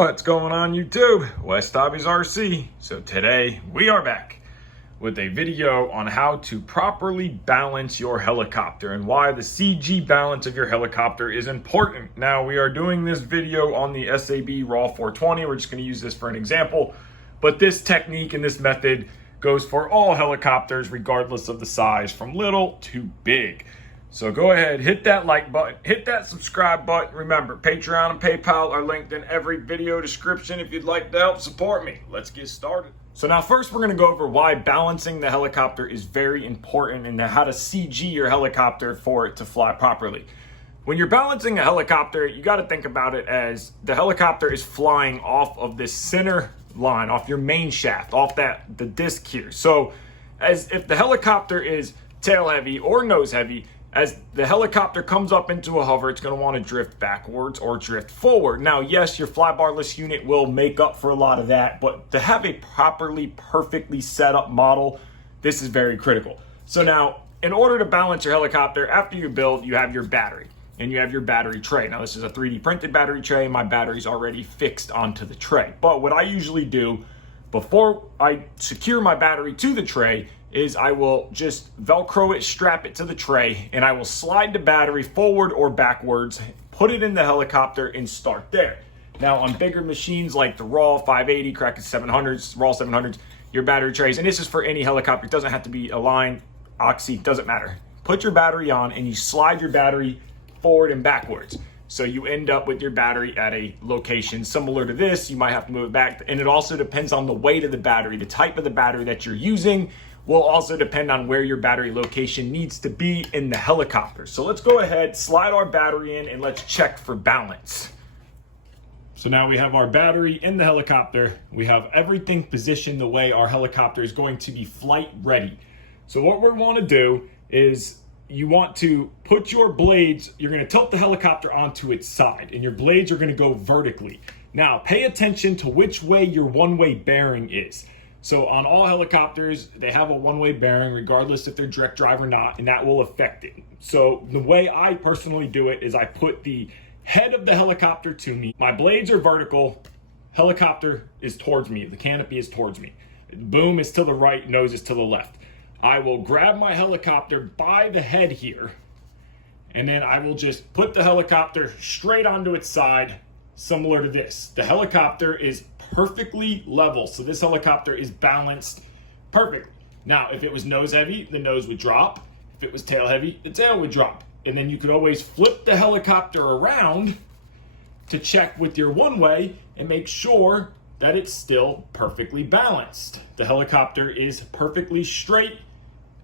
What's going on YouTube? WestHobbiesRC. So today we are back with a video on how to properly balance your helicopter and why the CG balance of your helicopter is important. Now we are doing this video on the SAB Raw 420. We're just going to use this for an example, but this technique and this method goes for all helicopters regardless of the size, from little to big. So go ahead, hit that like button, hit that subscribe button. Remember, Patreon and PayPal are linked in every video description if you'd like to help support me. Let's get started. So now first we're going to go over why balancing the helicopter is very important and how to CG your helicopter for it to fly properly. When you're balancing a helicopter, you got to think about it as the helicopter is flying off of this center line, off your main shaft, off the disc here. So as if the helicopter is tail heavy or nose heavy, as the helicopter comes up into a hover, it's going to want to drift backwards or drift forward. Now, yes, your flybarless unit will make up for a lot of that, but to have a properly, perfectly set up model, this is very critical. So now, in order to balance your helicopter, after you build, you have your battery and you have your battery tray. Now, this is a 3D printed battery tray. My battery's already fixed onto the tray. But what I usually do before I secure my battery to the tray is I will just Velcro it, strap it to the tray, and I will slide the battery forward or backwards, put it in the helicopter, and start there. Now, on bigger machines like the Raw 580, Kraken 700s, Raw 700s, your battery trays, and this is for any helicopter, it doesn't have to be Align, Oxy, doesn't matter. Put your battery on, and you slide your battery forward and backwards. So you end up with your battery at a location similar to this. You might have to move it back, and it also depends on the weight of the battery, the type of the battery that you're using, will also depend on where your battery location needs to be in the helicopter. So let's go ahead, slide our battery in, and let's check for balance. So now we have our battery in the helicopter. We have everything positioned the way our helicopter is going to be flight ready. So what we want to do is you want to put your blades, you're going to tilt the helicopter onto its side, and your blades are going to go vertically. Now pay attention to which way your one-way bearing is. So on all helicopters, they have a one-way bearing regardless if they're direct drive or not, and that will affect it. So the way I personally do it is I put the head of the helicopter to me. My blades are vertical, helicopter is towards me, the canopy is towards me. Boom is to the right, nose is to the left. I will grab my helicopter by the head here, and then I will just put the helicopter straight onto its side, similar to this. The helicopter is perfectly level, so this helicopter is balanced perfectly. Now, if it was nose heavy, the nose would drop. If it was tail heavy, the tail would drop. And then you could always flip the helicopter around to check with your one-way and make sure that it's still perfectly balanced. The helicopter is perfectly straight.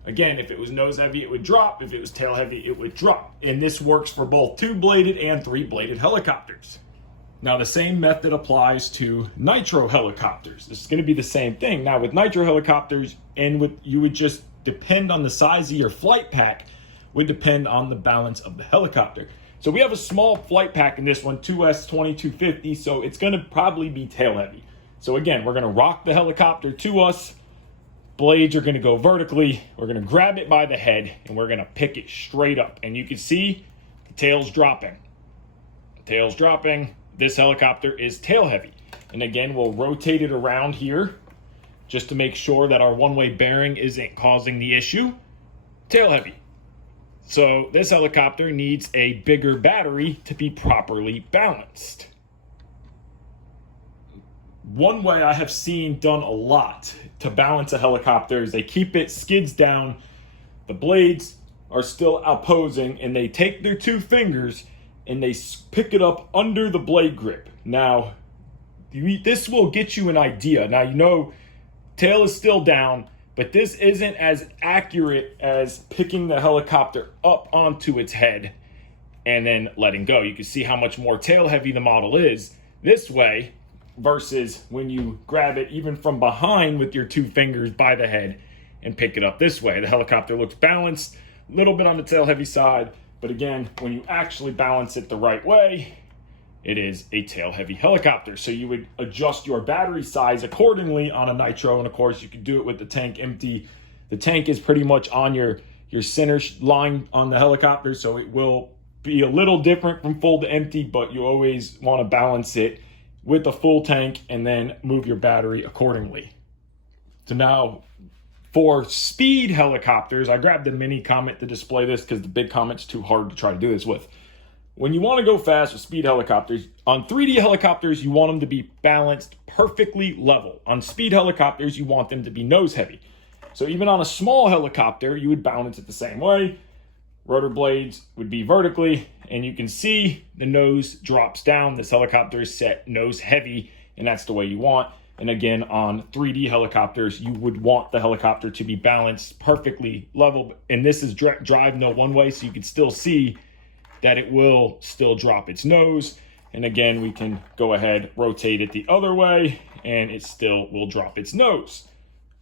Again, if it was nose heavy, it would drop. If it was tail heavy, it would drop. And this works for both 2-bladed and 3-bladed helicopters. Now, the same method applies to Nitro helicopters. This is going to be the same thing. Now, with Nitro helicopters, you would just depend on the size of your flight pack, would depend on the balance of the helicopter. So we have a small flight pack in this one, 2S2250, so it's going to probably be tail heavy. So again, we're going to rock the helicopter to us. Blades are going to go vertically. We're going to grab it by the head, and we're going to pick it straight up. And you can see the tail's dropping. The tail's dropping. This helicopter is tail heavy. And again, we'll rotate it around here just to make sure that our one-way bearing isn't causing the issue. Tail heavy. So this helicopter needs a bigger battery to be properly balanced. One way I have seen done a lot to balance a helicopter is they keep it skids down, the blades are still opposing, and they take their 2 fingers and they pick it up under the blade grip. Now, this will get you an idea. Now, you know, tail is still down, but this isn't as accurate as picking the helicopter up onto its head and then letting go. You can see how much more tail heavy the model is this way versus when you grab it even from behind with your 2 fingers by the head and pick it up this way. The helicopter looks balanced, a little bit on the tail heavy side, but again, when you actually balance it the right way, it is a tail heavy helicopter. So you would adjust your battery size accordingly on a Nitro, and of course you could do it with the tank empty. The tank is pretty much on your center line on the helicopter, so it will be a little different from full to empty, but you always want to balance it with a full tank and then move your battery accordingly. So now for speed helicopters, I grabbed the mini Comet to display this because the big Comet's too hard to try to do this with. When you want to go fast with speed helicopters, on 3D helicopters, you want them to be balanced perfectly level. On speed helicopters, you want them to be nose heavy. So even on a small helicopter, you would balance it the same way. Rotor blades would be vertically, and you can see the nose drops down. This helicopter is set nose heavy, and that's the way you want. And again, on 3D helicopters, you would want the helicopter to be balanced perfectly level. And this is drive no one way, so you can still see that it will still drop its nose. And again, we can go ahead, rotate it the other way, and it still will drop its nose.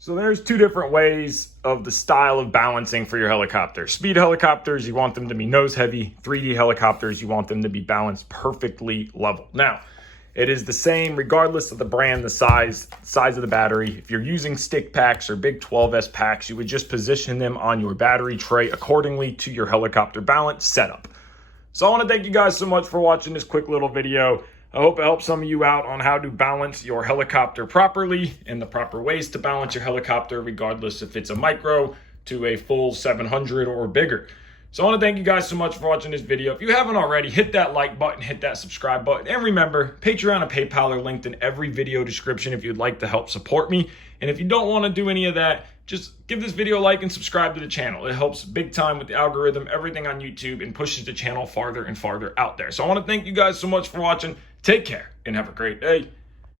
So there's two different ways of the style of balancing for your helicopter. Speed helicopters, you want them to be nose heavy. 3D helicopters, you want them to be balanced perfectly level. Now, it is the same regardless of the brand, the size of the battery. If you're using stick packs or big 12S packs, you would just position them on your battery tray accordingly to your helicopter balance setup. So I want to thank you guys so much for watching this quick little video. I hope it helps some of you out on how to balance your helicopter properly and the proper ways to balance your helicopter, regardless if it's a micro to a full 700 or bigger. So I want to thank you guys so much for watching this video. If you haven't already, hit that like button, hit that subscribe button, and remember, Patreon and PayPal are linked in every video description if you'd like to help support me. And if you don't want to do any of that, just give this video a like and subscribe to the channel. It helps big time with the algorithm, everything on YouTube, and pushes the channel farther and farther out there. So I want to thank you guys so much for watching. Take care and have a great day.